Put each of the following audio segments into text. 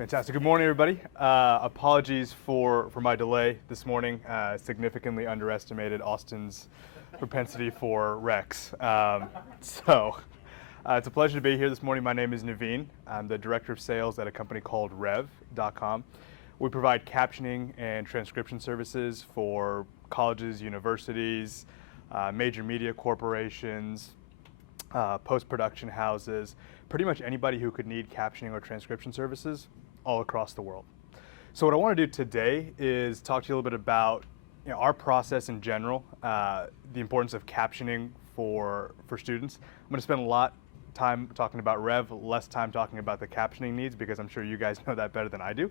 Fantastic. Good morning, everybody. Apologies for my delay this morning. Significantly underestimated Austin's propensity for Rex. It's a pleasure to be here this morning. My name is Naveen. I'm the Director of Sales at a company called Rev.com. We provide captioning and transcription services for colleges, universities, major media corporations, post-production houses, pretty much anybody who could need captioning or transcription services all across the world. So what I want to do today is talk to you a little bit about our process in general, the importance of captioning for students. I'm going to spend a lot of time talking about Rev, less time talking about the captioning needs because I'm sure you guys know that better than I do.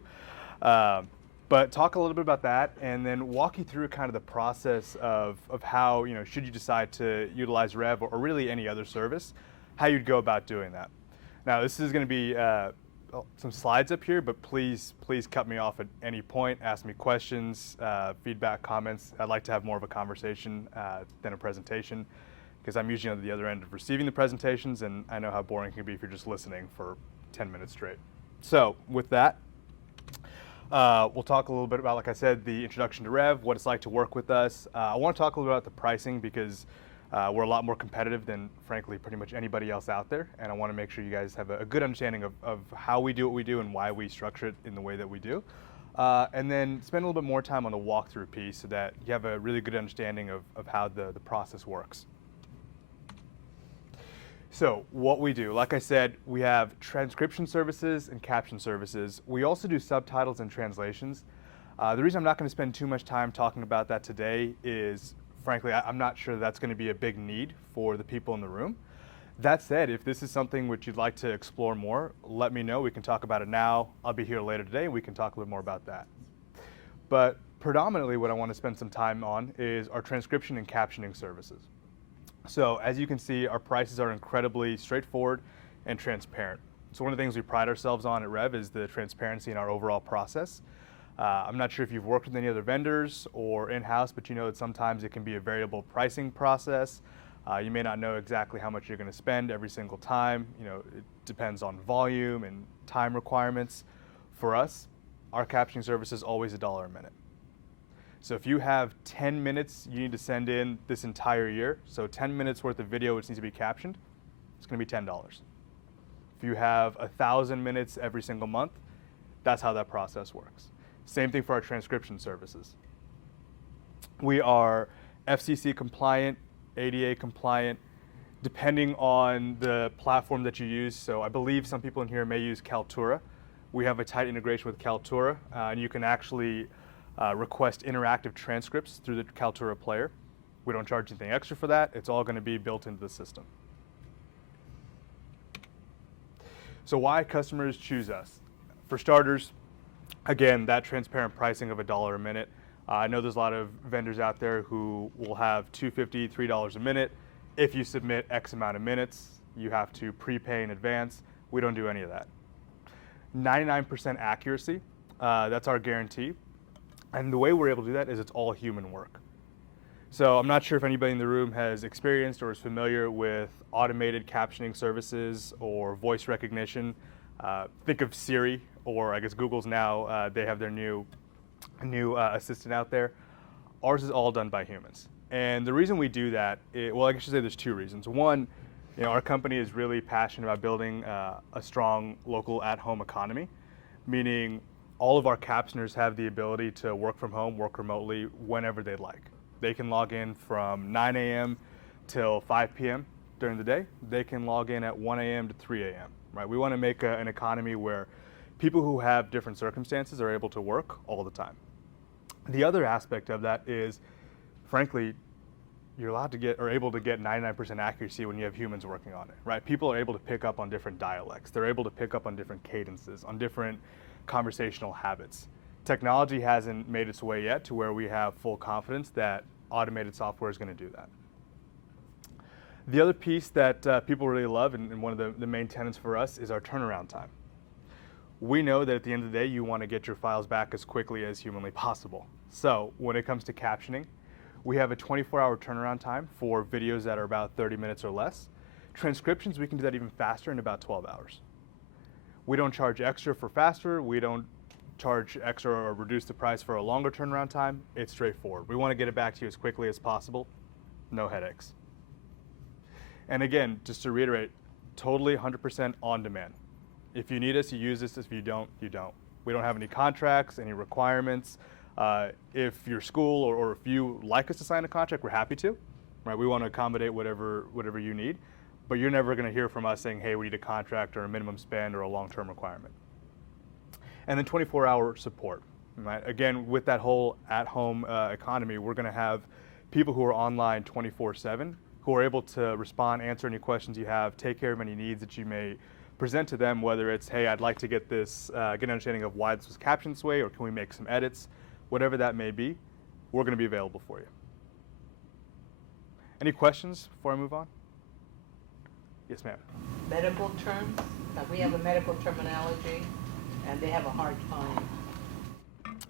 But talk a little bit about that and then walk you through kind of the process of how, should you decide to utilize Rev or really any other service, how you'd go about doing that. Now, this is going to be some slides up here, but please cut me off at any point, ask me questions, feedback, comments. I'd like to have more of a conversation than a presentation because I'm usually on the other end of receiving the presentations and I know how boring it can be if you're just listening for 10 minutes straight. So with that, we'll talk a little bit about, like I said, the introduction to Rev, what it's like to work with us. I want to talk a little bit about the pricing because we're a lot more competitive than, frankly, pretty much anybody else out there. And I want to make sure you guys have a good understanding of how we do what we do and why we structure it in the way that we do. And then spend a little bit more time on the walkthrough piece so that you have a really good understanding of how the process works. So what we do, like I said, we have transcription services and caption services. We also do subtitles and translations. The reason I'm not going to spend too much time talking about that today is, frankly, I'm not sure that's going to be a big need for the people in the room. That said, if this is something which you'd like to explore more, let me know. We can talk about it now. I'll be here later today and we can talk a little more about that. But predominantly what I want to spend some time on is our transcription and captioning services. So as you can see, our prices are incredibly straightforward and transparent. So one of the things we pride ourselves on at Rev is the transparency in our overall process. I'm not sure if you've worked with any other vendors or in-house, but you know that sometimes it can be a variable pricing process. You may not know exactly how much you're going to spend every single time. It depends on volume and time requirements. For us, our captioning service is always $1 a minute. So if you have 10 minutes you need to send in this entire year, so 10 minutes worth of video which needs to be captioned, it's going to be $10. If you have 1,000 minutes every single month, that's how that process works. Same thing for our transcription services. We are FCC compliant, ADA compliant, depending on the platform that you use. So I believe some people in here may use Kaltura. We have a tight integration with Kaltura, and you can actually request interactive transcripts through the Kaltura player. We don't charge anything extra for that. It's all going to be built into the system. So why customers choose us? For starters, again, that transparent pricing of $1 a minute. I know there's a lot of vendors out there who will have $2.50, $3 a minute. If you submit X amount of minutes, you have to prepay in advance. We don't do any of that. 99% accuracy, that's our guarantee. And the way we're able to do that is it's all human work. So I'm not sure if anybody in the room has experienced or is familiar with automated captioning services or voice recognition. Think of Siri, or I guess Google's now, they have their new assistant out there. Ours is all done by humans. And the reason we do that, well, I should say there's two reasons. One, our company is really passionate about building a strong local at-home economy, meaning all of our captioners have the ability to work from home, work remotely whenever they like. They can log in from 9 a.m. till 5 p.m. during the day. They can log in at 1 a.m. to 3 a.m. Right? We want to make an economy where people who have different circumstances are able to work all the time. The other aspect of that is, frankly, you're allowed to get or able to get 99% accuracy when you have humans working on it, right? People are able to pick up on different dialects. They're able to pick up on different cadences, on different conversational habits. Technology hasn't made its way yet to where we have full confidence that automated software is going to do that. The other piece that people really love, and one of the main tenets for us, is our turnaround time. We know that at the end of the day, you want to get your files back as quickly as humanly possible. So when it comes to captioning, we have a 24-hour turnaround time for videos that are about 30 minutes or less. Transcriptions, we can do that even faster in about 12 hours. We don't charge extra for faster. We don't charge extra or reduce the price for a longer turnaround time. It's straightforward. We want to get it back to you as quickly as possible. No headaches. And again, just to reiterate, totally 100% on demand. If you need us, you use us. If you don't, you don't. We don't have any contracts, any requirements. If your school or if you like us to sign a contract, we're happy to. Right? We want to accommodate whatever you need. But you're never going to hear from us saying, hey, we need a contract or a minimum spend or a long-term requirement. And then 24-hour support. Right? Again, with that whole at-home economy, we're going to have people who are online 24/7 who are able to respond, answer any questions you have, take care of any needs that you may present to them, whether it's, hey, I'd like to get this, get an understanding of why this was captioned this way, or can we make some edits, whatever that may be, we're going to be available for you. Any questions before I move on? Yes, ma'am. Medical terms, we have a medical terminology, and they have a hard time.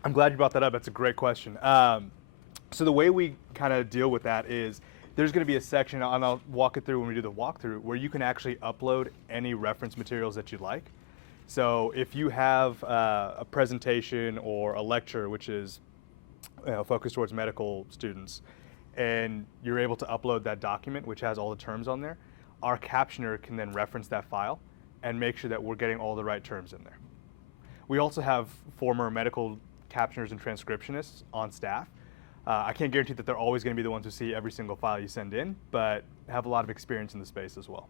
I'm glad you brought that up. That's a great question. So the way we kind of deal with that is there's going to be a section, and I'll walk it through when we do the walkthrough, where you can actually upload any reference materials that you'd like. So if you have a presentation or a lecture, which is focused towards medical students, and you're able to upload that document, which has all the terms on there, our captioner can then reference that file and make sure that we're getting all the right terms in there. We also have former medical captioners and transcriptionists on staff. I can't guarantee that they're always going to be the ones who see every single file you send in, but have a lot of experience in the space as well.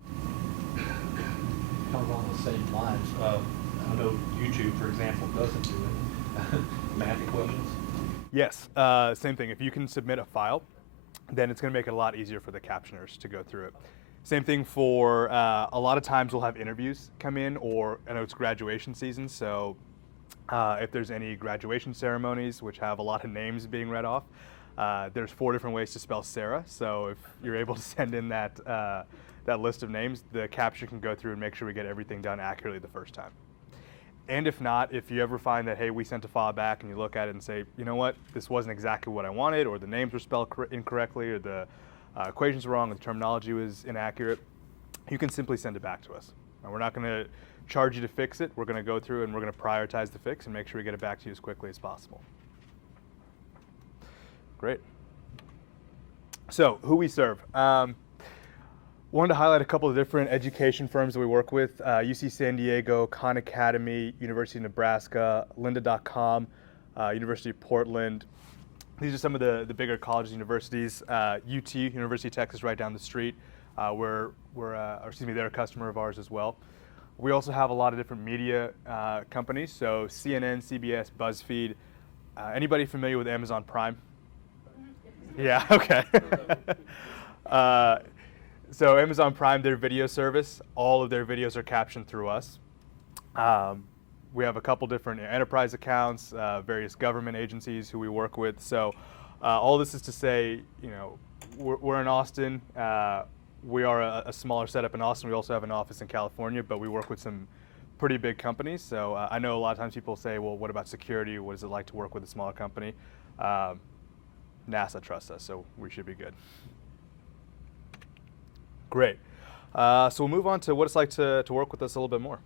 Kind of along the same lines, I know YouTube, for example, doesn't do it. Math equations? Yes, same thing. If you can submit a file, then it's going to make it a lot easier for the captioners to go through it. Same thing for a lot of times we'll have interviews come in, or I know it's graduation season, so if there's any graduation ceremonies which have a lot of names being read off, there's 4 different ways to spell Sarah. So if you're able to send in that that list of names, the captioner can go through and make sure we get everything done accurately the first time. And if not, if you ever find that, hey, we sent a file back and you look at it and say, you know what, this wasn't exactly what I wanted, or the names were spelled incorrectly, or the equations were wrong, or the terminology was inaccurate, you can simply send it back to us. And we're not going to charge you to fix it. We're going to go through and we're going to prioritize the fix and make sure we get it back to you as quickly as possible. Great. So, who we serve. Wanted to highlight a couple of different education firms that we work with. UC San Diego, Khan Academy, University of Nebraska, lynda.com, University of Portland. These are some of the bigger colleges and universities. UT, University of Texas, right down the street. They're a customer of ours as well. We also have a lot of different media companies, so CNN, CBS, BuzzFeed. Anybody familiar with Amazon Prime? Yeah, okay. So Amazon Prime, their video service, all of their videos are captioned through us. We have a couple different enterprise accounts, various government agencies who we work with. So all this is to say, you know, we're in Austin. We are a smaller setup in Austin. We also have an office in California, but we work with some pretty big companies. So I know a lot of times people say, well, what about security? What is it like to work with a smaller company? NASA trusts us, so we should be good. Great. So we'll move on to what it's like to work with us a little bit more.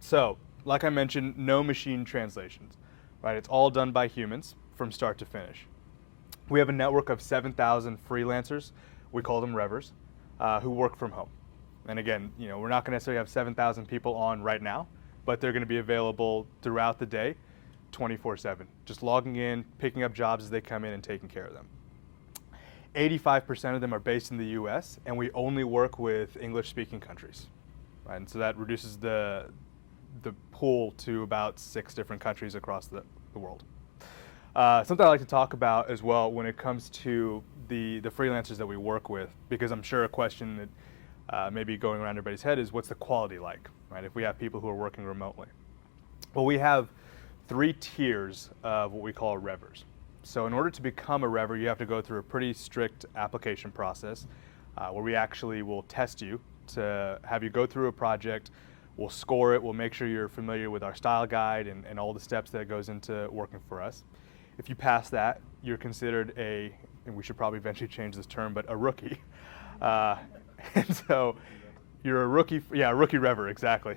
So, like I mentioned, no machine translations, right? It's all done by humans from start to finish. We have a network of 7,000 freelancers. We call them Revers, who work from home. And again, you know, we're not going to necessarily have 7,000 people on right now, but they're going to be available throughout the day, 24/7, just logging in, picking up jobs as they come in and taking care of them. 85% of them are based in the US, and we only work with English-speaking countries, right? And so that reduces the pool to about 6 different countries across the world. Something I like to talk about as well when it comes to the freelancers that we work with, because I'm sure a question that may be going around everybody's head is, what's the quality like, right, if we have people who are working remotely? Well, we have 3 tiers of what we call Revers. So in order to become a Rever, you have to go through a pretty strict application process where we actually will test you to have you go through a project. We'll score it. We'll make sure you're familiar with our style guide and all the steps that goes into working for us. If you pass that, you're considered and we should probably eventually change this term, but a rookie. And so you're a rookie, a rookie Rever, exactly.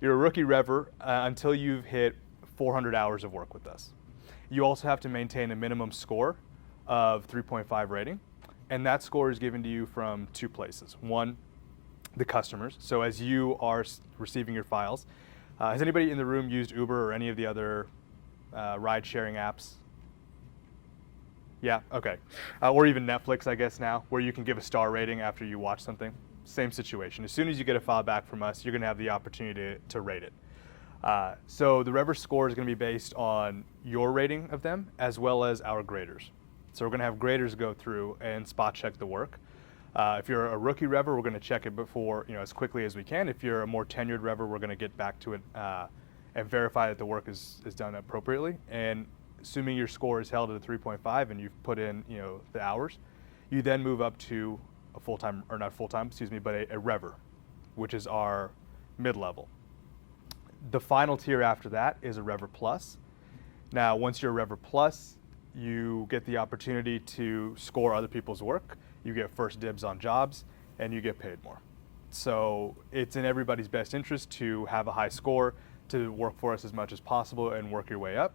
You're a rookie rever until you've hit 400 hours of work with us. You also have to maintain a minimum score of 3.5 rating, and that score is given to you from two places. One, the customers. So as you are receiving your files, has anybody in the room used Uber or any of the other ride-sharing apps? Yeah, okay. Or even Netflix, I guess now, where you can give a star rating after you watch something. Same situation. As soon as you get a file back from us, you're going to have the opportunity to rate it. So the Rever score is going to be based on your rating of them as well as our graders. So we're going to have graders go through and spot check the work. If you're a rookie Rever, we're going to check it before, as quickly as we can. If you're a more tenured Rever, we're going to get back to it and verify that the work is done appropriately. And assuming your score is held at a 3.5 and you've put in, the hours, you then move up to a full-time, or not full-time, excuse me, but a Rever, which is our mid-level. The final tier after that is a Rever Plus. Now, once you're a Rever Plus, you get the opportunity to score other people's work, you get first dibs on jobs, and you get paid more. So it's in everybody's best interest to have a high score, to work for us as much as possible and work your way up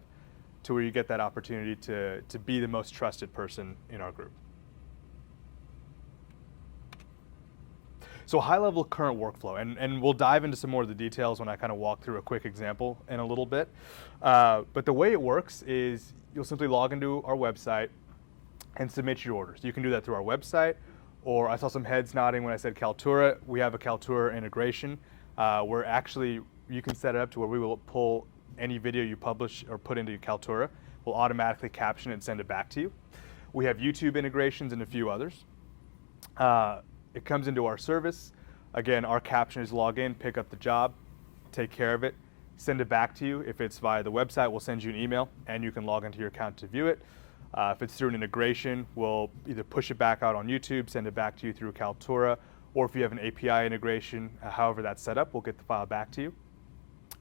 to where you get that opportunity to be the most trusted person in our group. So high-level current workflow, and we'll dive into some more of the details when I kind of walk through a quick example in a little bit. But the way it works is you'll simply log into our website and submit your orders. You can do that through our website, or I saw some heads nodding when I said Kaltura. We have a Kaltura integration where actually you can set it up to where we will pull any video you publish or put into Kaltura. We'll automatically caption it and send it back to you. We have YouTube integrations and a few others. It comes into our service. Again, our captioners log in, pick up the job, take care of it, send it back to you. If it's via the website, we'll send you an email and you can log into your account to view it. If it's through an integration, we'll either push it back out on YouTube, send it back to you through Kaltura, or if you have an API integration, however that's set up, we'll get the file back to you.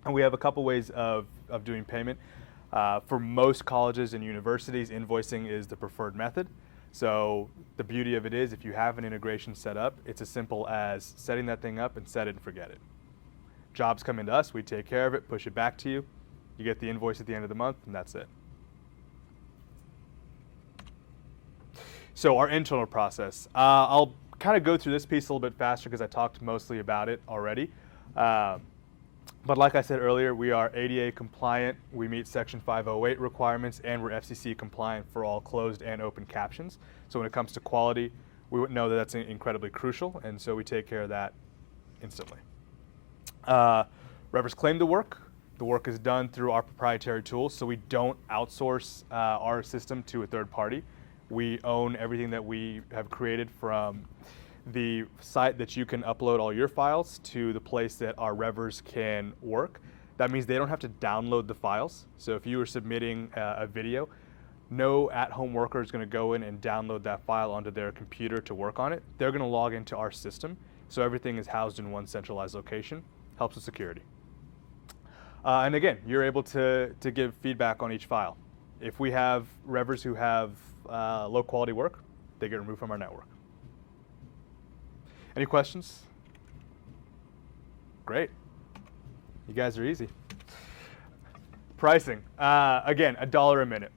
And we have a couple ways of doing payment. For most colleges and universities, invoicing is the preferred method. So the beauty of it is if you have an integration set up, it's as simple as setting that thing up and set it and forget it. Jobs come into us, we take care of it, push it back to you. You get the invoice at the end of the month, and that's it. So our internal process. I'll kind of go through this piece a little bit faster because I talked mostly about it already. But like I said earlier, we are ADA compliant. We meet Section 508 requirements, and we're FCC compliant for all closed and open captions. So when it comes to quality, we would know that that's incredibly crucial, and so we take care of that instantly. Revers claim the work. The work is done through our proprietary tools, so we don't outsource our system to a third party. We own everything that we have created, from the site that you can upload all your files to the place that our Revers can work. That means they don't have to download the files. So if you are submitting a video, no at-home worker is going to go in and download that file onto their computer to work on it. They're going to log into our system, so everything is housed in one centralized location. Helps with security. And again, you're able to give feedback on each file. If we have Revers who have low quality work, they get removed from our network. Any questions? Great. You guys are easy. Pricing. Again, $1 a minute.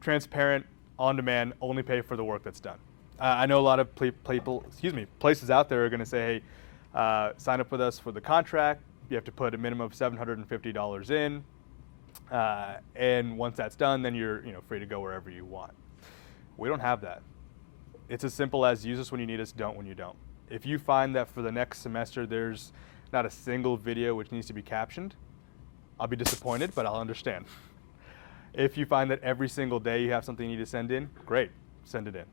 Transparent, on demand, only pay for the work that's done. I know a lot of places out there are going to say, hey, sign up with us for the contract. You have to put a minimum of $750 in. And once that's done, then you're free to go wherever you want. We don't have that. It's as simple as use us when you need us, don't when you don't. If you find that for the next semester there's not a single video which needs to be captioned, I'll be disappointed, but I'll understand. If you find that every single day you have something you need to send in, great, send it in.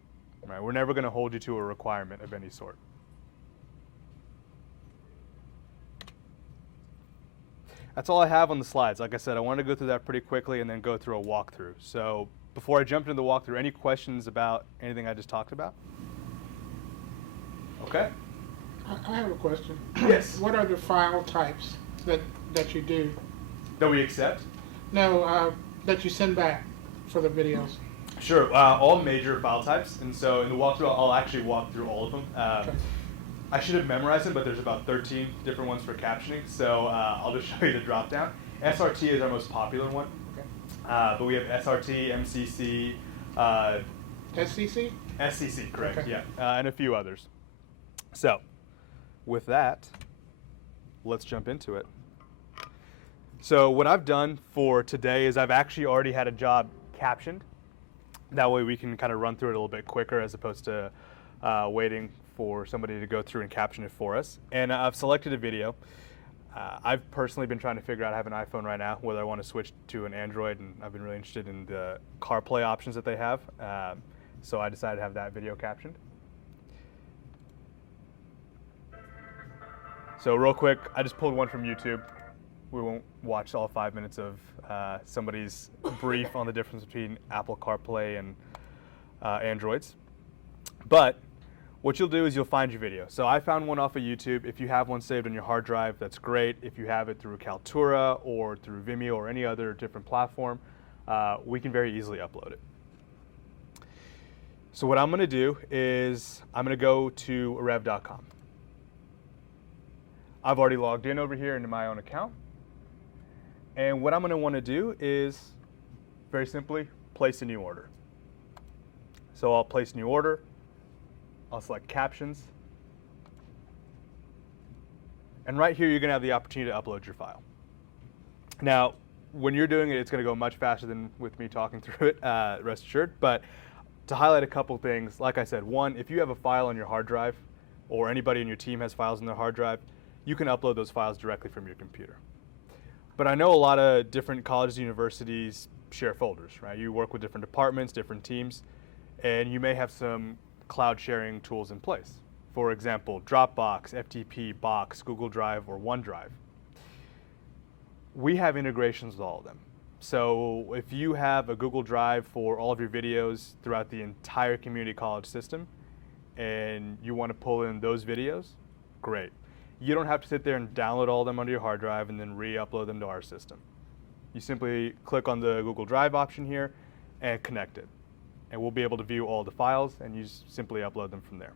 Right? We're never going to hold you to a requirement of any sort. That's all I have on the slides. Like I said, I want to go through that pretty quickly and then go through a walkthrough. So before I jump into the walkthrough, any questions about anything I just talked about? Okay. I have a question. Yes. What are the file types that you do? That we accept? No, that you send back for the videos. Sure. All major file types. And so in the walkthrough, I'll actually walk through all of them. Okay. I should have memorized them, but there's about 13 different ones for captioning, so I'll just show you the drop down. SRT is our most popular one, but we have SRT, MCC, SCC? SCC, correct, Okay. yeah, and a few others. So, with that, let's jump into it. So what I've done for today is I've actually already had a job captioned. That way we can kind of run through it a little bit quicker as opposed to waiting for somebody to go through and caption it for us. And I've selected a video. I've personally been trying to figure out, I have an iPhone right now, whether I want to switch to an Android, and I've been really interested in the CarPlay options that they have. So I decided to have that video captioned. So real quick, I just pulled one from YouTube. We won't watch all 5 minutes of somebody's brief on the difference between Apple CarPlay and Androids. But what you'll do is you'll find your video. So I found one off of YouTube. If you have one saved on your hard drive, that's great. If you have it through Kaltura or through Vimeo or any other different platform, we can very easily upload it. So what I'm going to do is I'm going to go to rev.com. I've already logged in over here into my own account. And what I'm going to want to do is, very simply, place a new order. So I'll place new order. I'll select captions. And right here, you're going to have the opportunity to upload your file. Now, when you're doing it, it's going to go much faster than with me talking through it, rest assured. But to highlight a couple things, like I said, one, if you have a file on your hard drive, or anybody in your team has files on their hard drive, you can upload those files directly from your computer. But I know a lot of different colleges and universities share folders, right? You work with different departments, different teams, and you may have some cloud sharing tools in place. For example, Dropbox, FTP, Box, Google Drive, or OneDrive. We have integrations with all of them. So if you have a Google Drive for all of your videos throughout the entire community college system, and you want to pull in those videos, great. You don't have to sit there and download all of them onto your hard drive and then re-upload them to our system. You simply click on the Google Drive option here and connect it. And we'll be able to view all the files, and you simply upload them from there.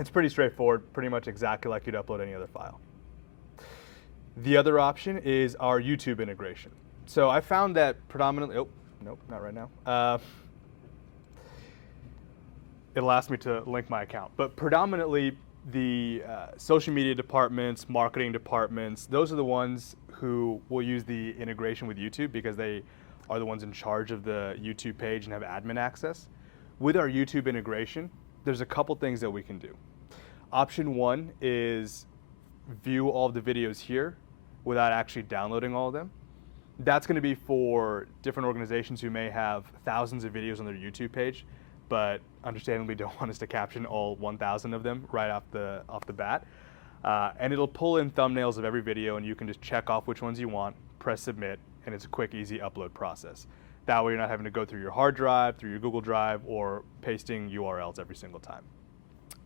It's pretty straightforward, pretty much exactly like you'd upload any other file. The other option is our YouTube integration. So I found that predominantly, oh, nope, not right now. It'll ask me to link my account, but predominantly the social media departments, marketing departments, those are the ones who will use the integration with YouTube because they are the ones in charge of the YouTube page and have admin access. With our YouTube integration, there's a couple things that we can do. Option one is view all of the videos here without actually downloading all of them. That's going to be for different organizations who may have thousands of videos on their YouTube page, but understandably don't want us to caption all 1,000 of them right off the bat. And it'll pull in thumbnails of every video, and you can just check off which ones you want, press submit, and it's a quick, easy upload process. That way you're not having to go through your hard drive, through your Google Drive, or pasting URLs every single time.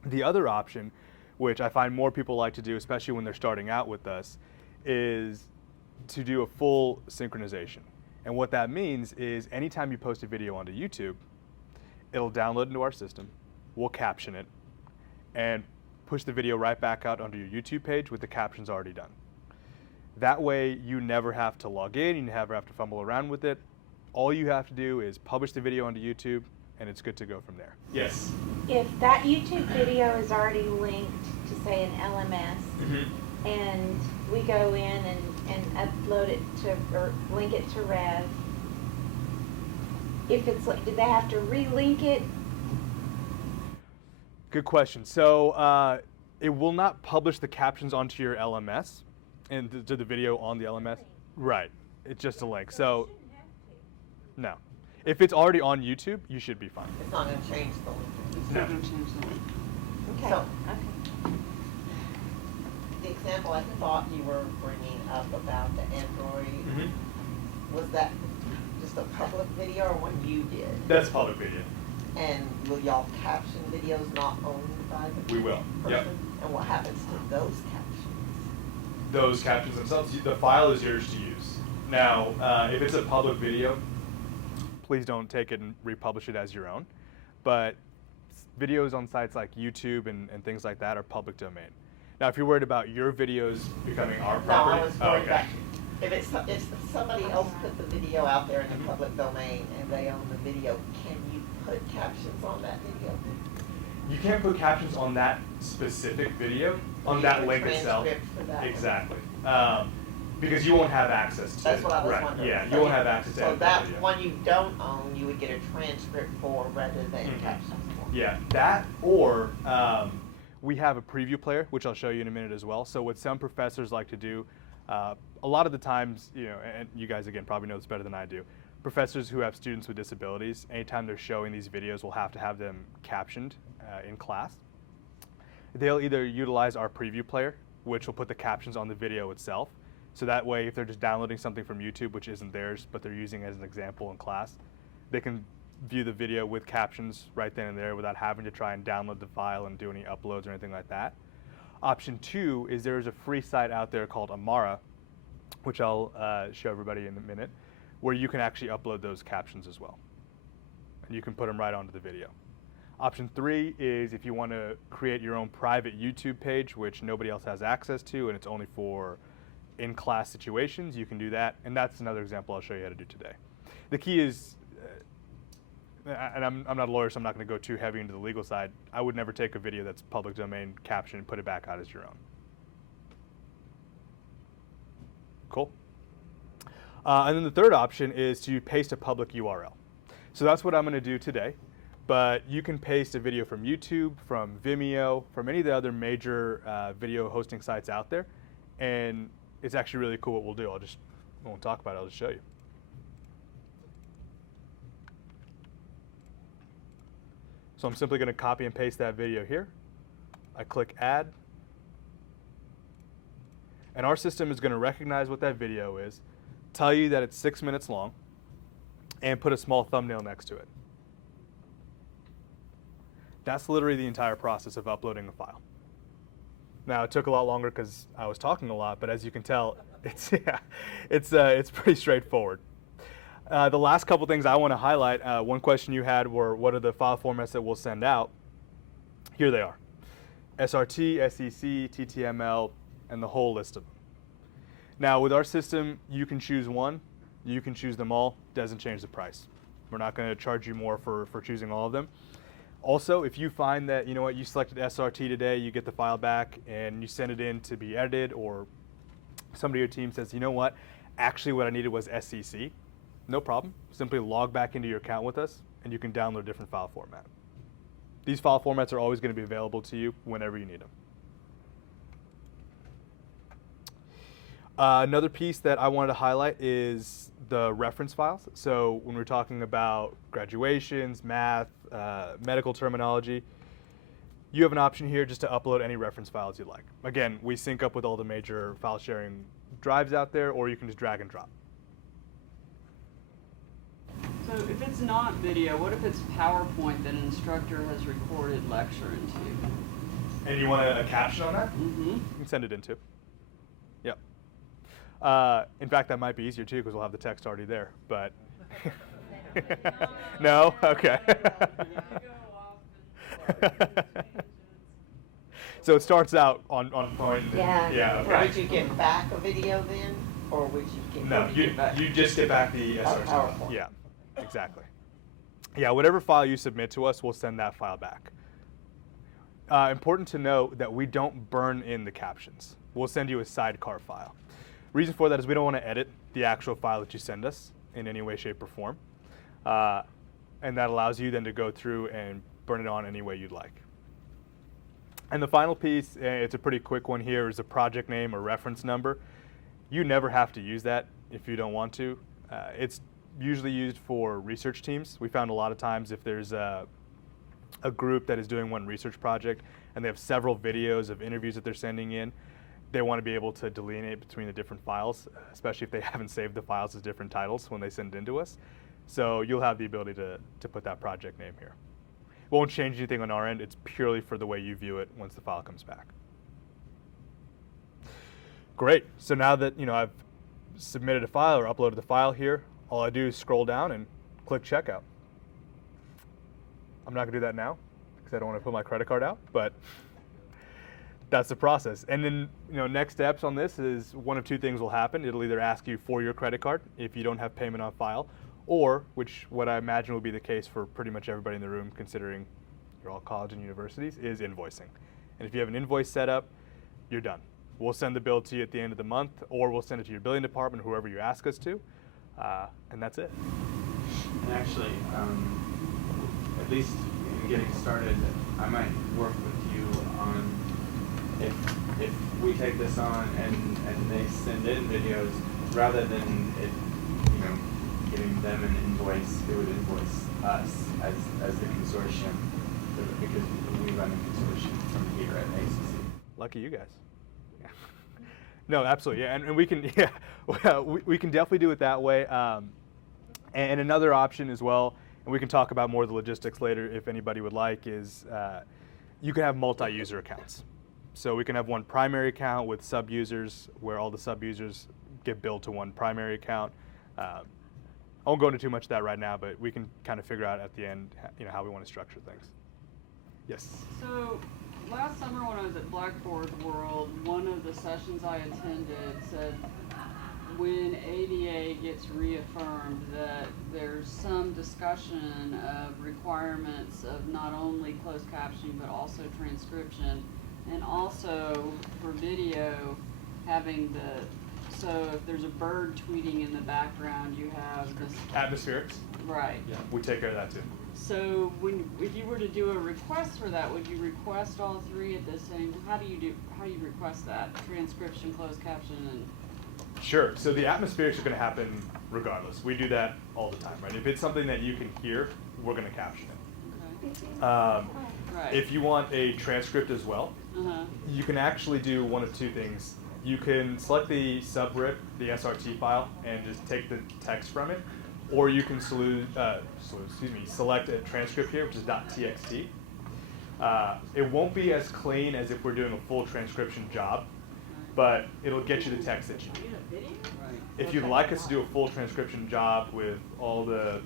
The other option, which I find more people like to do, especially when they're starting out with us, is to do a full synchronization. And what that means is anytime you post a video onto YouTube, it'll download into our system, we'll caption it, and push the video right back out onto your YouTube page with the captions already done. That way you never have to log in, you never have to fumble around with it. All you have to do is publish the video onto YouTube, and it's good to go from there. Yes? If that YouTube video is already linked to, say, an LMS, and we go in and upload it to, or link it to Rev, if it's like, do they have to relink it? Good question. So it will not publish the captions onto your LMS and to the video on the LMS. Right. It's just a link. So no. If it's already on YouTube, you should be fine. It's not going to change the link. It's not going to change the link. Okay. So- Okay. The example I thought you were bringing up about the Android, was that just a public video or one you did? That's public video. And will y'all caption videos not owned by the We will. person? Yep. And what happens to those captions? Those captions themselves, the file is yours to use. Now, if it's a public video, please don't take it and republish it as your own. But videos on sites like YouTube and things like that are public domain. Now, if you're worried about your videos becoming our No, property, I was oh, worried okay. about, if somebody else put the video out there in the public domain and they own the video, can you put captions on that video? You can't put captions on that specific video, on You that get a link itself. transcript for that one. Exactly. Because you won't have access to That's it. what I was Right. wondering. Yeah, you So won't have access to So that that video. one you don't own, you would get a transcript for rather than Mhm. captions for. Yeah, that or we have a preview player, which I'll show you in a minute as well. So what some professors like to do, a lot of the times, you know, and you guys again probably know this better than I do, professors who have students with disabilities, anytime they're showing these videos, will have to have them captioned in class. They'll either utilize our preview player, which will put the captions on the video itself. So that way, if they're just downloading something from YouTube, which isn't theirs, but they're using it as an example in class, they can view the video with captions right then and there without having to try and download the file and do any uploads or anything like that. Option 2 is there is a free site out there called Amara, which I'll show everybody in a minute, where you can actually upload those captions as well. And you can put them right onto the video. Option 3 is if you want to create your own private YouTube page, which nobody else has access to, and it's only for in-class situations, you can do that. And that's another example I'll show you how to do today. The key is, and I'm not a lawyer, so I'm not going to go too heavy into the legal side. I would never take a video that's public domain caption and put it back out as your own. Cool. And then the third option is to paste a public URL. So that's what I'm going to do today. But you can paste a video from YouTube, from Vimeo, from any of the other major video hosting sites out there. And it's actually really cool what we'll do. I won't talk about it, I'll just show you. So I'm simply going to copy and paste that video here. I click add. And our system is going to recognize what that video is, tell you that it's 6 minutes long, and put a small thumbnail next to it. That's literally the entire process of uploading a file. Now, it took a lot longer because I was talking a lot, but as you can tell, it's pretty straightforward. The last couple things I want to highlight, one question you had were, what are the file formats that we'll send out? Here they are. SRT, SEC, TTML, and the whole list of them. Now, with our system, you can choose one. You can choose them all. Doesn't change the price. We're not going to charge you more for choosing all of them. Also, if you find that, you know what, you selected SRT today, you get the file back, and you send it in to be edited, or somebody on your team says, you know what, actually what I needed was SEC, no problem. Simply log back into your account with us, and you can download a different file format. These file formats are always going to be available to you whenever you need them. Another piece that I wanted to highlight is the reference files. So when we're talking about graduations, math, medical terminology, you have an option here just to upload any reference files you'd like. Again, we sync up with all the major file sharing drives out there, or you can just drag and drop. So if it's not video, what if it's PowerPoint that an instructor has recorded lecture into? And you want a caption on that? Mm-hmm. You can send it into. Yep. In fact, that might be easier too because we'll have the text already there. But no, okay. So it starts out on point. Yeah. Yeah. Okay. Would you get back a video then, or would you get? No, you just get back the SRT. PowerPoint. Yeah, exactly. Yeah, whatever file you submit to us, we'll send that file back. Important to note that we don't burn in the captions. We'll send you a sidecar file. Reason for that is we don't want to edit the actual file that you send us in any way, shape, or form. And that allows you then to go through and burn it on any way you'd like. And the final piece, it's a pretty quick one here, is a project name or reference number. You never have to use that if you don't want to. It's usually used for research teams. We found a lot of times if there's a group that is doing one research project and they have several videos of interviews that they're sending in, they want to be able to delineate between the different files, especially if they haven't saved the files as different titles when they send it into us. So you'll have the ability to put that project name here. Won't change anything on our end. It's purely for the way you view it once the file comes back. Great. So now that I've submitted a file or uploaded the file here, all I do is scroll down and click checkout. I'm not going to do that now because I don't want to put my credit card out, but that's the process. And then, next steps on this is one of two things will happen. It'll either ask you for your credit card if you don't have payment on file, or, what I imagine will be the case for pretty much everybody in the room, considering you're all college and universities, is invoicing. And if you have an invoice set up, you're done. We'll send the bill to you at the end of the month, or we'll send it to your billing department, whoever you ask us to, and that's it. And actually, at least in getting started, I might work with you on if we take this on and they send in videos, rather than it, giving them an invoice, it would invoice us as the consortium, because we run the consortium from here at ACC. Lucky you guys. Yeah. No, absolutely, yeah, and we can, we can definitely do it that way. And another option as well, and we can talk about more of the logistics later if anybody would like, is you can have multi-user accounts. So we can have one primary account with sub-users where all the sub-users get billed to one primary account. I won't go into too much of that right now, but we can kind of figure out at the end, how we want to structure things. Yes? So last summer when I was at Blackboard World, one of the sessions I attended said when ADA gets reaffirmed that there's some discussion of requirements of not only closed captioning but also transcription, and also for video having so if there's a bird tweeting in the background, you have this Atmospherics? right. Yeah, we take care of that too. So if you were to do a request for that, would you request all three at the same? How do you request that? Transcription, closed caption, and Sure. So the atmospherics are going to happen regardless. We do that all the time, right? If it's something that you can hear, we're going to caption it. okay. Right. If you want a transcript as well, Uh-huh. you can actually do one of two things. You can select the subrip, the SRT file, and just take the text from it, or you can select a transcript here, which is .txt. It won't be as clean as if we're doing a full transcription job, but it'll get you the text that you need. Right. If you'd like us to do a full transcription job with all the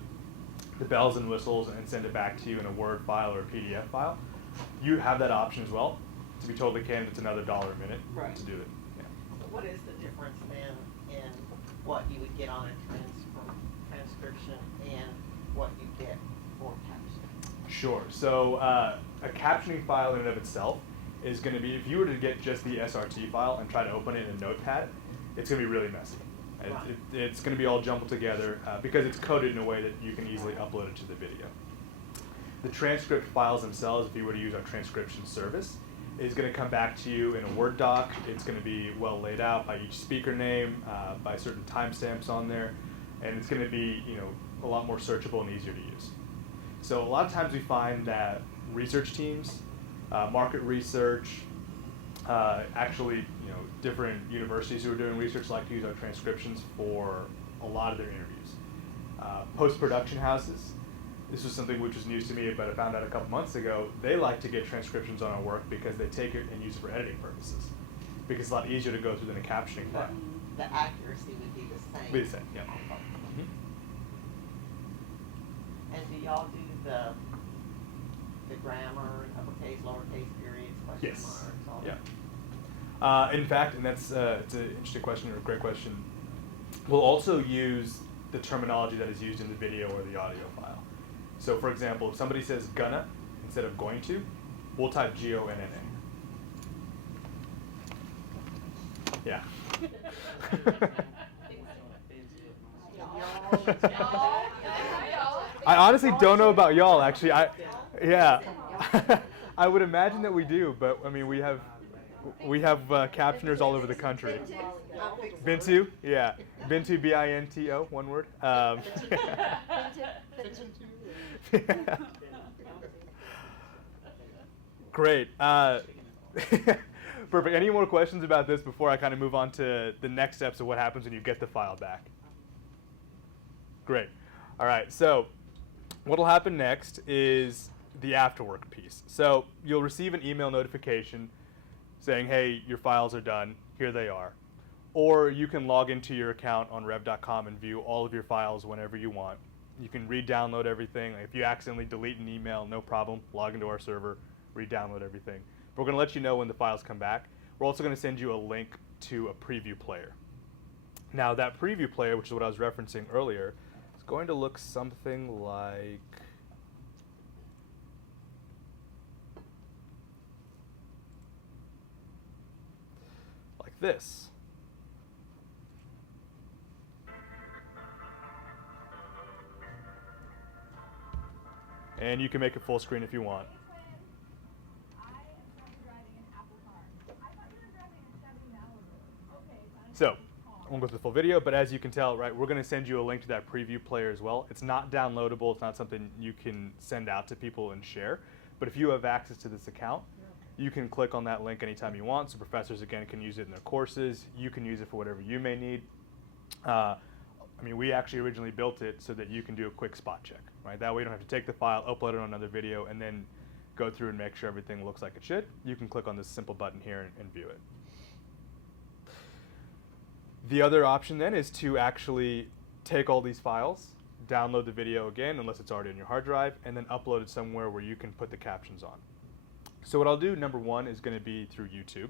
bells and whistles and send it back to you in a Word file or a PDF file, you have that option as well. To be totally candid, it's another $1 a minute Right. to do it. Yeah. So what is the difference then in what you would get on a transcription and what you get for captioning? Sure. So a captioning file in and of itself is going to be, if you were to get just the SRT file and try to open it in a notepad, it's going to be really messy. Right. It's going to be all jumbled together because it's coded in a way that you can easily upload it to the video. The transcript files themselves, if you were to use our transcription service, is going to come back to you in a Word doc. It's going to be well laid out by each speaker name, by certain timestamps on there, and it's going to be a lot more searchable and easier to use. So a lot of times we find that research teams, market research, actually different universities who are doing research like to use our transcriptions for a lot of their interviews. Post-production houses, this was something which was news to me, but I found out a couple months ago, they like to get transcriptions on our work because they take it and use it for editing purposes. Because it's a lot easier to go through than a captioning file. The accuracy would be the same. Be the same, yeah. And do y'all do the grammar, uppercase, lowercase periods, question Yes. marks, all Yeah. that? In fact, and it's an interesting question or a great question, we'll also use the terminology that is used in the video or the audio file. So for example, if somebody says gonna instead of going to, we'll type G-O-N-N-A. Yeah. I honestly don't know about y'all, actually. Yeah. I would imagine that we do, but I mean, we have captioners all over the country. Bintu? Yeah. Bintu, B-I-N-T-O, one word. Great. Perfect. Any more questions about this before I kind of move on to the next steps of what happens when you get the file back? Great. All right. So what will happen next is the afterwork piece. So you'll receive an email notification saying, hey, your files are done. Here they are. Or you can log into your account on rev.com and view all of your files whenever you want. You can re-download everything. If you accidentally delete an email, no problem. Log into our server, re-download everything. But we're going to let you know when the files come back. We're also going to send you a link to a preview player. Now that preview player, which is what I was referencing earlier, is going to look something like this. And you can make it full screen if you want. So, I won't go through the full video, but as you can tell, right, we're going to send you a link to that preview player as well. It's not downloadable. It's not something you can send out to people and share. But if you have access to this account, you can click on that link anytime you want. So professors, again, can use it in their courses. You can use it for whatever you may need. I mean, we actually originally built it so that you can do a quick spot check, right? That way you don't have to take the file, upload it on another video, and then go through and make sure everything looks like it should. You can click on this simple button here and view it. The other option then is to actually take all these files, download the video again, unless it's already on your hard drive, and then upload it somewhere where you can put the captions on. So what I'll do, number one, is going to be through YouTube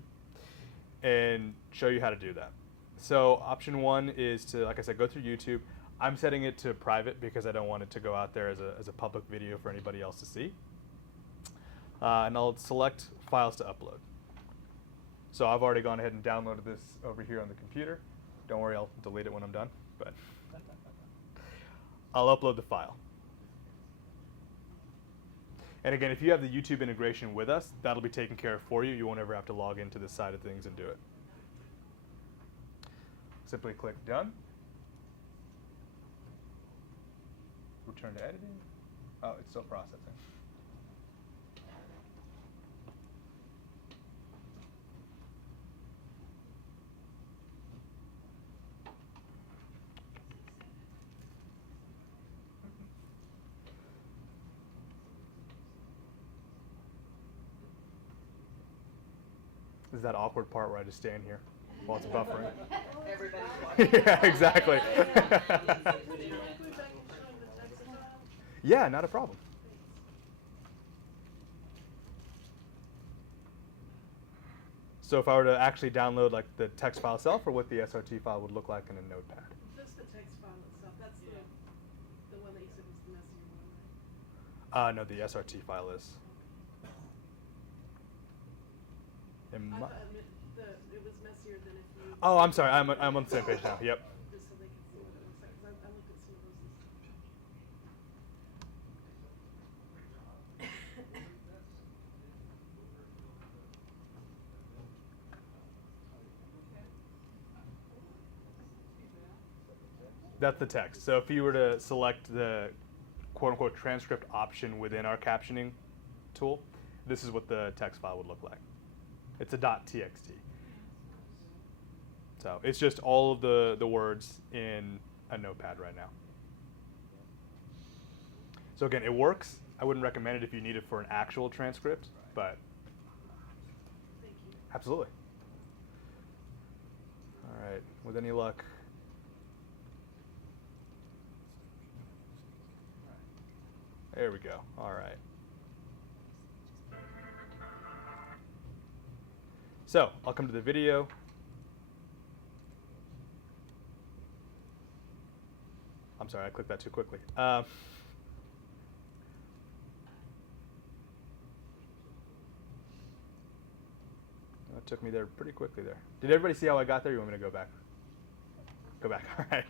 and show you how to do that. So option one is to, like I said, go through YouTube. I'm setting it to private because I don't want it to go out there as a public video for anybody else to see. And I'll select files to upload. So I've already gone ahead and downloaded this over here on the computer. Don't worry, I'll delete it when I'm done, but I'll upload the file. And again, if you have the YouTube integration with us, that'll be taken care of for you. You won't ever have to log into this side of things and do it. Simply click Done. Return to editing. Oh, it's still processing. This is that awkward part where I just stand here while it's buffering. Everybody's Yeah, exactly. Yeah, not a problem. So if I were to actually download like the text file itself, or what the SRT file would look like in a notepad. Just the text file itself. That's the one that you said was the messier one, right? No, the SRT file is. I thought it was messier than if you. Oh, I'm sorry. I'm on the same page now. Yep. Just so they can see what it looks like. 'Cause I looked at some of those. That's the text. So if you were to select the quote-unquote transcript option within our captioning tool, this is what the text file would look like. It's a .txt. So it's just all of the words in a notepad right now. So again, it works. I wouldn't recommend it if you need it for an actual transcript, but Thank you. absolutely. All right, with any luck. There we go. All right. So I'll come to the video. I'm sorry, I clicked that too quickly. That took me there pretty quickly there. Did everybody see how I got there? You want me to go back? Go back, all right.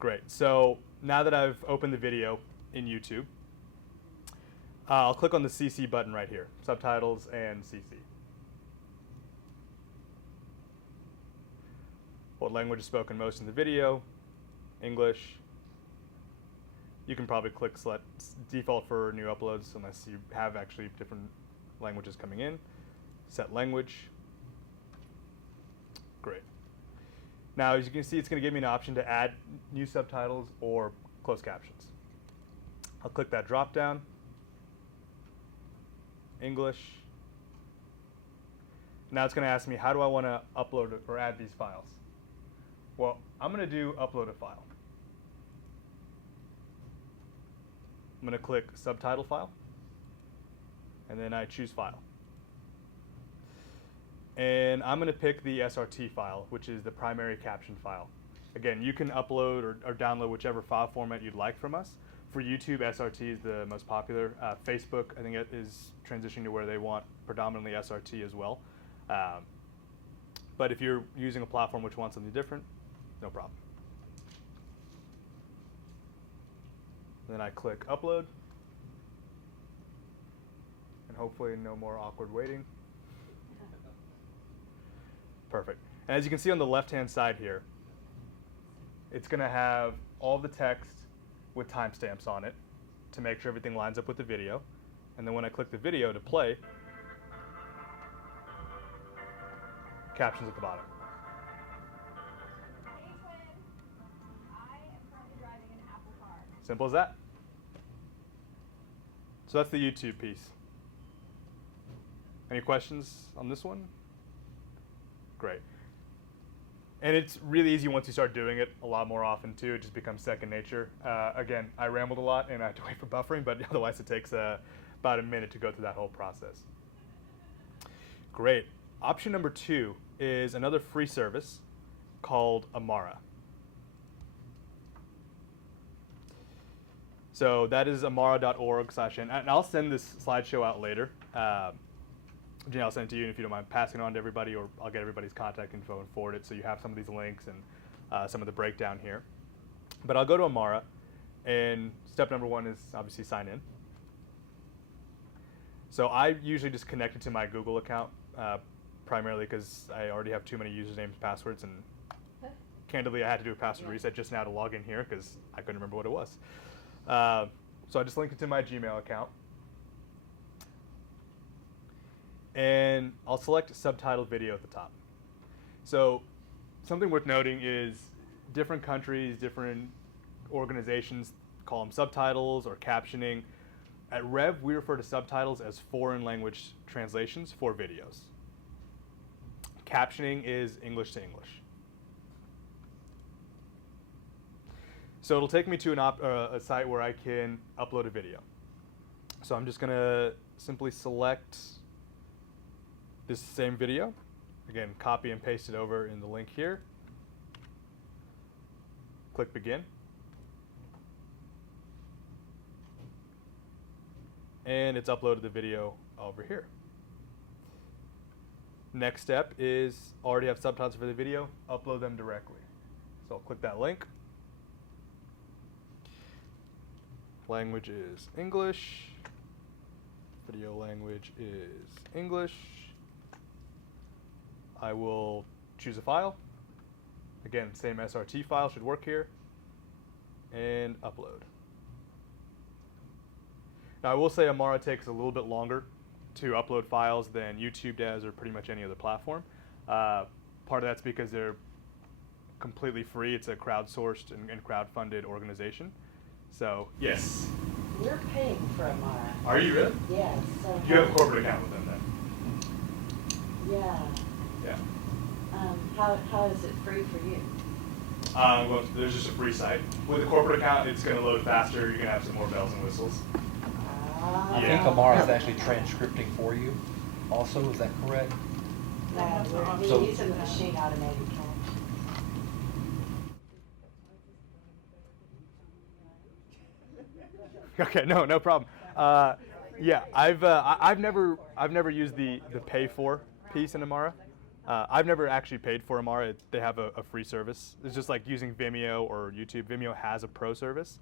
Great, so now that I've opened the video in YouTube, I'll click on the CC button right here, subtitles and CC. What language is spoken most in the video? English. You can probably click select default for new uploads unless you have actually different languages coming in. Set language. Great. Now, as you can see, it's going to give me an option to add new subtitles or closed captions. I'll click that drop down. English. Now it's going to ask me, how do I want to upload or add these files? Well, I'm going to do upload a file. I'm going to click subtitle file, and then I choose file. And I'm going to pick the SRT file, which is the primary caption file. Again, you can upload or download whichever file format you'd like from us. For YouTube, SRT is the most popular. Facebook, I think, it is transitioning to where they want predominantly SRT as well. But if you're using a platform which wants something different, no problem. Then I click upload, and hopefully no more awkward waiting. Perfect. And as you can see on the left-hand side here, it's going to have all the text with timestamps on it to make sure everything lines up with the video. And then when I click the video to play, captions at the bottom. Hey twin, I am currently driving an Apple car. Simple as that. So that's the YouTube piece. Any questions on this one? Great. And it's really easy once you start doing it a lot more often too. It just becomes second nature. Again, I rambled a lot and I have to wait for buffering, but otherwise it takes about a minute to go through that whole process. Great. Option number 2 is another free service called Amara. So that is amara.org/n. And I'll send this slideshow out later. Jenny, I'll send it to you, and if you don't mind passing it on to everybody, or I'll get everybody's contact info and forward it so you have some of these links and some of the breakdown here. But I'll go to Amara, and step number 1 is obviously sign in. So I usually just connect it to my Google account, primarily because I already have too many usernames, passwords, and candidly I had to do a password reset just now to log in here because I couldn't remember what it was. So I just linked it to my Gmail account. And I'll select subtitle video at the top. So something worth noting is different countries, different organizations call them subtitles or captioning. At Rev, we refer to subtitles as foreign language translations for videos. Captioning is English to English. So it'll take me to a site where I can upload a video. So I'm just going to simply select this same video. Again, copy and paste it over in the link here. Click begin. And it's uploaded the video over here. Next step is already have subtitles for the video, upload them directly. So I'll click that link. Language is English. Video language is English. I will choose a file. Again, same SRT file should work here. And upload. Now I will say Amara takes a little bit longer to upload files than YouTube does or pretty much any other platform. Part of that's because they're completely free. It's a crowdsourced and crowd-funded organization. So, yes. We're paying for Amara. Are you really? Yes. So You have a corporate account with them then? Yeah. Yeah. How is it free for you? Well, there's just a free site. With a corporate account, it's going to load faster. You're going to have some more bells and whistles. I think Amara is actually transcripting for you also, is that correct? No, we're So- using the machine automated caption. Okay, no problem. Yeah, I've never used the pay for piece in Amara. I've never actually paid for Amara. They have a free service. It's just like using Vimeo or YouTube. Vimeo has a pro service,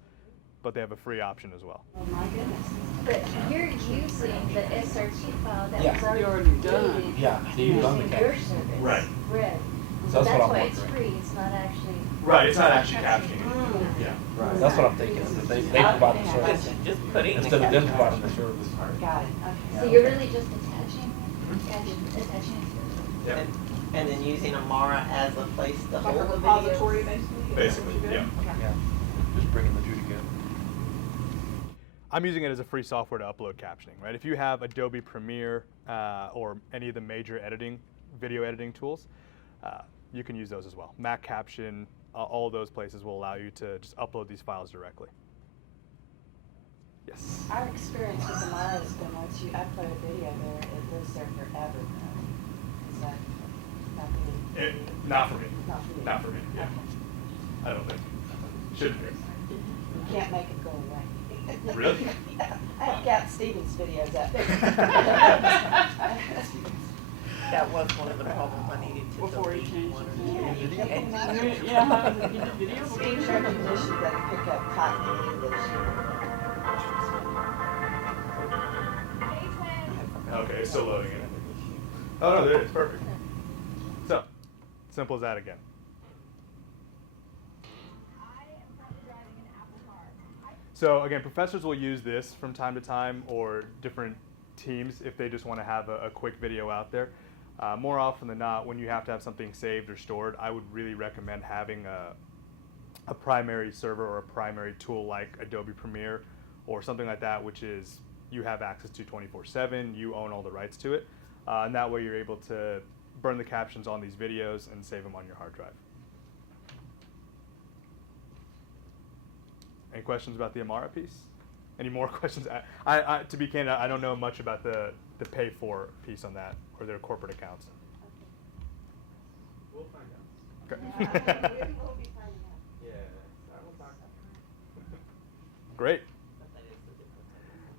but they have a free option as well. Oh my goodness. But you're using the SRT file that Yeah. was You already already done. created Yeah, so you've done the using your caption. service. Right. Rev. So So that's what that's I'm why it's wondering. free, it's not actually. Right, it's not actually captioning. Mm. Yeah. Right. That's what I'm thinking, is that they provide the service Just put it in the instead of them caption. providing the service. Got it, So okay. you're really just attaching it to Yeah. And then using Amara as a place to Like hold a the repository, videos? basically? Basically, Is that what you yeah. do? Yeah, just bringing the two together. I'm using it as a free software to upload captioning, right? If you have Adobe Premiere or any of the major video editing tools, you can use those as well. Mac Caption, all of those places will allow you to just upload these files directly. Yes. Our experience with Amara has been once you upload a video there, it lives there forever. Is that not really? Not for me. Not for you? Not for me. Yeah. Okay. I don't think. Shouldn't be. You can't make it go away. Really? Yeah. I have Cat Stevens videos up there. That was one of the problems I needed to Before he delete changed one his or name. two. Video? And- Yeah, he did video. Speech recognition doesn't pick up cotton English. Okay, it's still loading it. Oh no, there it is. Perfect. So, simple as that again. So again, professors will use this from time to time, or different teams if they just want to have a quick video out there. More often than not, when you have to have something saved or stored, I would really recommend having a primary server or a primary tool like Adobe Premiere or something like that, which is you have access to 24/7, you own all the rights to it, and that way you're able to burn the captions on these videos and save them on your hard drive. Any questions about the Amara piece? Any more questions? To be candid, I don't know much about the pay for piece on that or their corporate accounts. We'll find out. Okay. Yeah, I will talk. Great.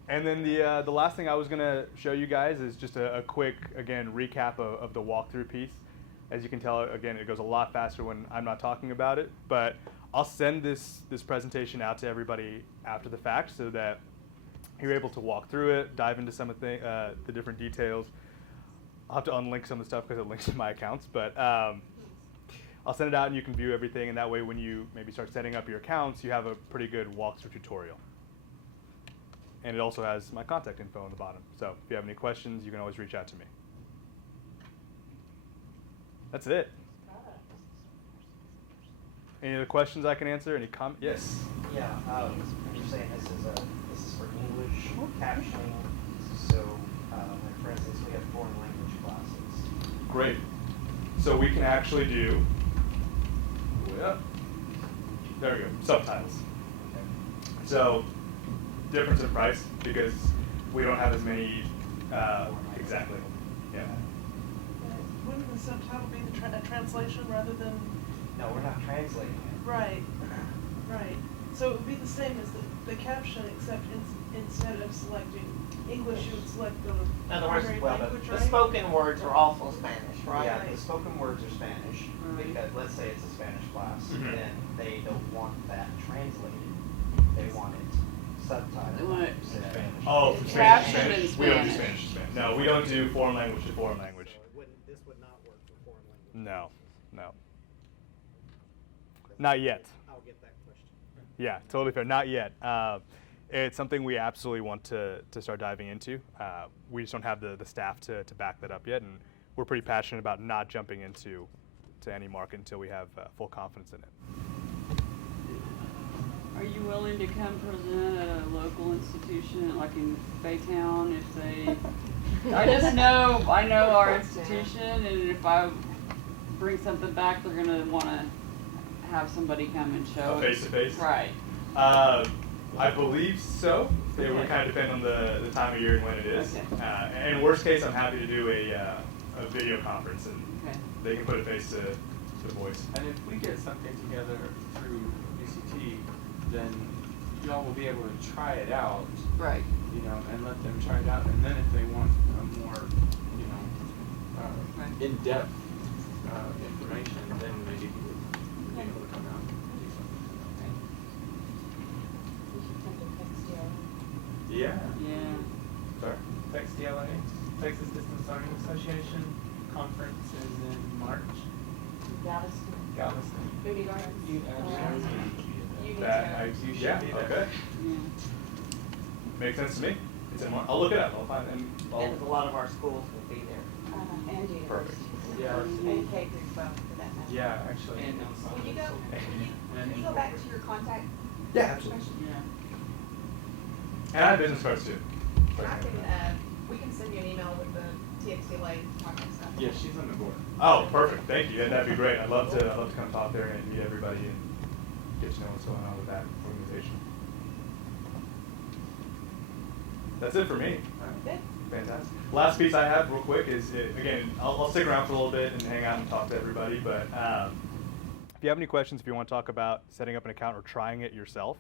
And then the last thing I was going to show you guys is just a quick, again, recap of the walkthrough piece. As you can tell, again, it goes a lot faster when I'm not talking about it, but I'll send this presentation out to everybody after the fact so that you're able to walk through it, dive into some of the different details. I'll have to unlink some of the stuff because it links to my accounts, but I'll send it out and you can view everything, and that way when you maybe start setting up your accounts, you have a pretty good walkthrough tutorial. And it also has my contact info on the bottom. So if you have any questions, you can always reach out to me. That's it. Any other questions I can answer? Any comments? Yes. Yeah, you're saying this is for English captioning. So, like for instance, we have foreign language classes. Great. So we can actually do, there we go, subtitles. Okay. So difference in price because we don't have as many, exactly, yeah. Wouldn't the subtitle be a translation rather than? No, we're not translating it. Right, right. So it would be the same as the caption, except instead of selecting English, you would select the In other words, primary well, language, the right? spoken words are also Spanish, right? Yeah, the spoken words are Spanish, Right. because let's say it's a Spanish class, Mhm. then they don't want that translated. They want it subtitled. They want it in Spanish. Oh, It's from Spanish to captioned in Spanish? We don't do Spanish. Spanish to Spanish. No, we don't do foreign language to foreign language. So this would not work for foreign language. No, no. Not yet. I'll get that question. Yeah, totally fair. Not yet. It's something we absolutely want to start diving into. We just don't have the staff to back that up yet, and we're pretty passionate about not jumping into any market until we have full confidence in it. Are you willing to come present at a local institution, like in Baytown, if they? I know our institution, and if I bring something back, they're gonna want to have somebody come and show it. Face to face. Right. I believe so. It would Okay. kind of depend on the time of year and when it is. Okay. And worst case, I'm happy to do a video conference, and Okay. they can put a face to the voice. And if we get something together through VCT, then y'all will be able to try it out, Right. you know, and let them try it out. And then if they want a more, you know, Right. in-depth information, then maybe we would be able to come out and do something. We should come to Textile. Yeah. Yeah. Sorry. TextDLA, Texas Distance Learning Association conference is in March. Galveston. Galveston. Booty Gardens. You That should yeah, be there. okay. Yeah. Makes sense to me. It's in I'll look it up. I'll find it. And a lot of our schools will be there. And university. Perfect. Yeah. And K through 12 for that matter. Yeah, actually. And Would you go, And can you go back to your contact? Yeah, absolutely. Yeah. And I have business cards too. I can, we can send you an email with the TXDLA talking stuff. Yeah, she's on the board. Oh, perfect. Thank you. Yeah, that'd be great. I'd love to come talk there and meet everybody and get to know what's going on with that organization. That's it for me. Good. Fantastic. Last piece I have real quick is, again, I'll stick around for a little bit and hang out and talk to everybody, but if you have any questions, if you want to talk about setting up an account or trying it yourself,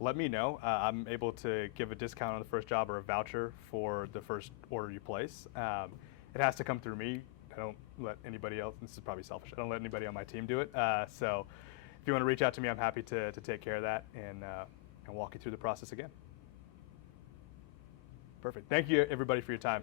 let me know. I'm able to give a discount on the first job or a voucher for the first order you place. It has to come through me. I don't let anybody else, this is probably selfish, I don't let anybody on my team do it. So if you want to reach out to me, I'm happy to take care of that and walk you through the process again. Perfect. Thank you, everybody, for your time.